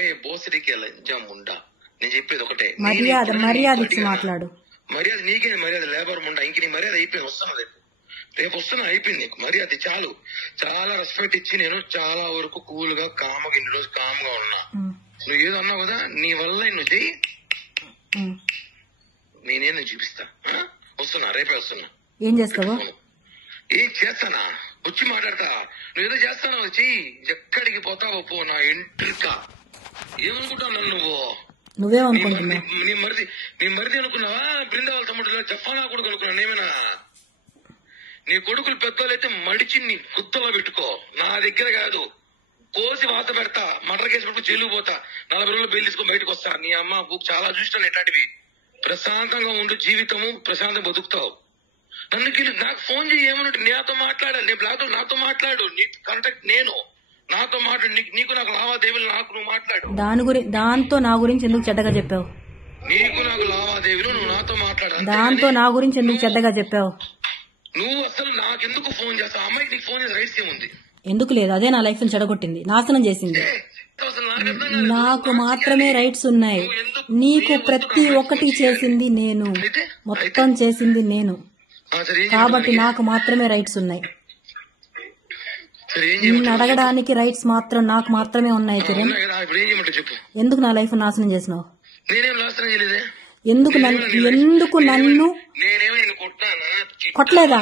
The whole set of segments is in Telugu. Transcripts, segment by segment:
మే బోసరికి లంజా ముండా. నేను చెప్పేది ఒకటే, మర్యాద ఇచ్చి మాట్లాడు. మర్యాద నీకే మర్యాద, లేబర్ ముండా. ఇంక నీ మర్యాద అయిపోయింది, వస్తున్నా రేపు వస్తున్నా, అయిపోయింది నీకు మర్యాద. చాలు, చాలా రెస్పెక్ట్ ఇచ్చి నేను చాలా వరకు కూల్ గా కామ్గా ఇన్ని రోజు కామ్గా ఉన్నా. నువ్వు ఏదో అన్నావు కదా, నీ వల్ల నువ్వు చెయ్యి, నేనేదో చూపిస్తా. వస్తున్నా, రేపే వస్తున్నా. ఏం చేస్తావు? ఏం చేస్తానా, వచ్చి మాట్లాడతా. నువ్వేదో చేస్తానా, వచ్చి ఎక్కడికి పోతావో పో, నా ఎంట్రికా. ఏమనుకుంటావు నన్ను నువ్వేమనుకుంటున్నావు? నీ మరిది అనుకున్నావా? బృందావళ తమ్ముడు జఫానా కొడుకు అనుకున్నా ఏమైనా? నీ కొడుకులు పెద్దోళ్ళైతే మడిచి నీ గుత్తలో పెట్టుకో, నా దగ్గర కాదు. కోసి వాత పెడతా, మర్డర్ కేసు పెట్టుకు జైలుకు పోతా, 40 రోజులు బెయిల్ తీసుకుని బయటకు వస్తా. నీ అమ్మ చాలా చూస్తాను ఎట్లాంటివి. ప్రశాంతంగా ఉండు, జీవితము ప్రశాంతంగా బతుకుతావు. నాకు ఫోన్ చేయి, ఏమన్నట్టు నాతో మాట్లాడాలి. నేను బ్లాక్ నాతో మాట్లాడు, నీ కాంటాక్ట్ నేను, నాతో మాట్లాడు. నీకు నాకు లావాదేవీలు, నాకు నువ్వు మాట్లాడు. దాంతో నా గురించి ఎందుకు చెడ్డగా చెప్పావు? నీకు నాకు లావాదేవీలు, నువ్వు నాతో మాట్లాడు. దాంతో నా గురించి ఎందుకు చెడ్డగా చెప్పావు? నువ్వు అసలు నాకెందుకు ఫోన్ చేస్తావు? అమ్మాయికి నీకు ఫోన్ చేసే రైట్స్ ఏముంది? ఎందుకు లేదు? అదే నా లైఫ్ ని చెడగొట్టింది, నాశనం చేసింది. నాకు మాత్రమే రైట్స్ ఉన్నాయి, నీకు ప్రతి ఒక్కటి చేసింది నేను, మొత్తం చేసింది నేను, కాబట్టి నాకు మాత్రమే రైట్స్ ఉన్నాయి. నిన్ను అడగడానికి రైట్స్ మాత్రం నాకు మాత్రమే ఉన్నాయి. కిరణ్, ఎందుకు నా లైఫ్ నాశనం చేసినావు? ఎందుకు నన్ను కొట్టలేదా?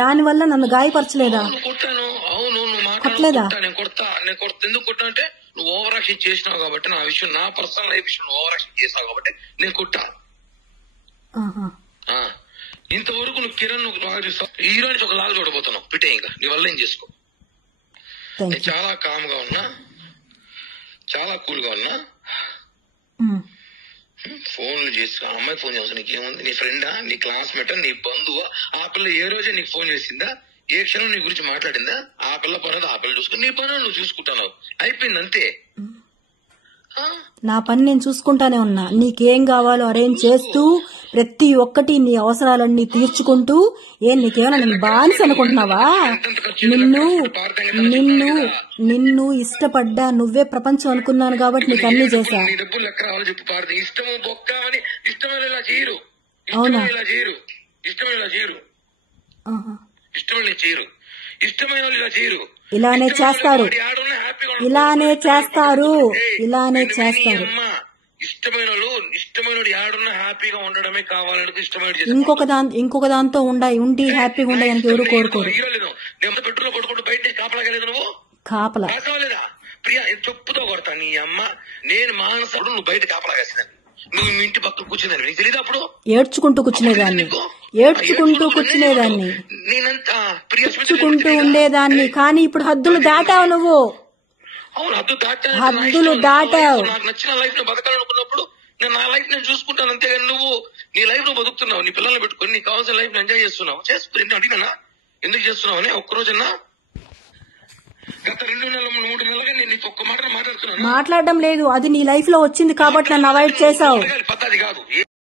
దానివల్ల నన్ను గాయపరచలేదా? కొట్టలేదా? ఎందుకు కొట్టా అంటే నువ్వు ఓవర్ యాక్షన్ చేసినావు కాబట్టి, నా విషయం, నా పర్సనల్ లైఫ్ విషయం ఓవర్ యాక్షన్ చేసావు కాబట్టి నేను కొట్టా. ఇంతవరకు నువ్వు కిరణ్ నువ్వు లాగా చూస్తావు, హీరో నుంచి ఒక లాగా చూడబోతున్నావు. పిటే ఇంకా నీ వల్ల ఏం చేసుకో. నేను చాలా కామ్ గా ఉన్నా, చాలా కూల్ గా ఉన్నా. ఫోన్లు చేసి అమ్మాయి ఫోన్ చేస్తా, నీకేముంది? నీ ఫ్రెండా, నీ క్లాస్మేటా, నీ బంధువా? ఆ పిల్ల ఏ రోజే నీకు ఫోన్ చేసిందా? ఏ క్షణం నీ గురించి మాట్లాడిందా? ఆ పిల్ల పని ఆ పిల్ల చూసుకుని నీ పని నువ్వు చూసుకుంటావు, అయిపోయింది అంతే. నా పని నేను చూసుకుంటానే ఉన్నా. నీకేం కావాలో అరేంజ్ చేస్తూ, ప్రతి ఒక్కటి నీ అవసరాలన్నీ తీర్చుకుంటూ. నీకేమైనా నేను బానిస అనుకుంటున్నావా? నిన్ను ఇష్టపడ్డా, నువ్వే ప్రపంచం అనుకున్నాను కాబట్టి నీకు అన్ని చేశా. అవునా? ఇలానే చేస్తారు. ఇష్టమైన యాడున్నా హ్యాపీగా ఉండడమే కావాలని ఇష్టమైన ఇంకొక దాంతో ఉండి హ్యాపీగా ఉండడానికి ఎవరు కోరుకోరు. పెట్రోల్ కొట్టుకుంటూ బయట కాపలాగలేదు నువ్వు, కాపలా లేదా ప్రియా? చెప్పుతో కొడతా నీ అమ్మ. నేను మానసుడు, నువ్వు బయట కాపలాగేసేదాన్ని, నువ్వు మీ ఇంటి పక్కన కూర్చునేదాన్ని. నీకు తెలీదు? అప్పుడు ఏడ్చుకుంటూ కూర్చునేదాన్ని, ఉండేదాన్ని. కానీ ఇప్పుడు హద్దులు దాటావు నువ్వు. అవును, హద్దులు దాటావు. నాకు నచ్చిన లైఫ్ ని బతకాలనుకున్నప్పుడు నేను నా లైఫ్ నేను చూసుకుంటాను, అంతేగాని నువ్వు నీ లైఫ్ నువ్వు బతుకుతున్నావు, నీ పిల్లల్ని పెట్టుకుని నీకు కావాల్సిన లైఫ్ ఎంజాయ్ చేస్తున్నావు. చేసుకుని అడిగినా ఎందుకు చేస్తున్నావు అని ఒక్కరోజన్నా? గత 2 నెలలు 3 నెలలుగా నేను నీకు ఒక్క మాట మాట్లాడుతున్నాను. మాట్లాడడం లేదు, అది నీ లైఫ్ లో వచ్చింది కాబట్టి నన్ను అవాయిడ్ చేసావు. పద్ధతి కాదు.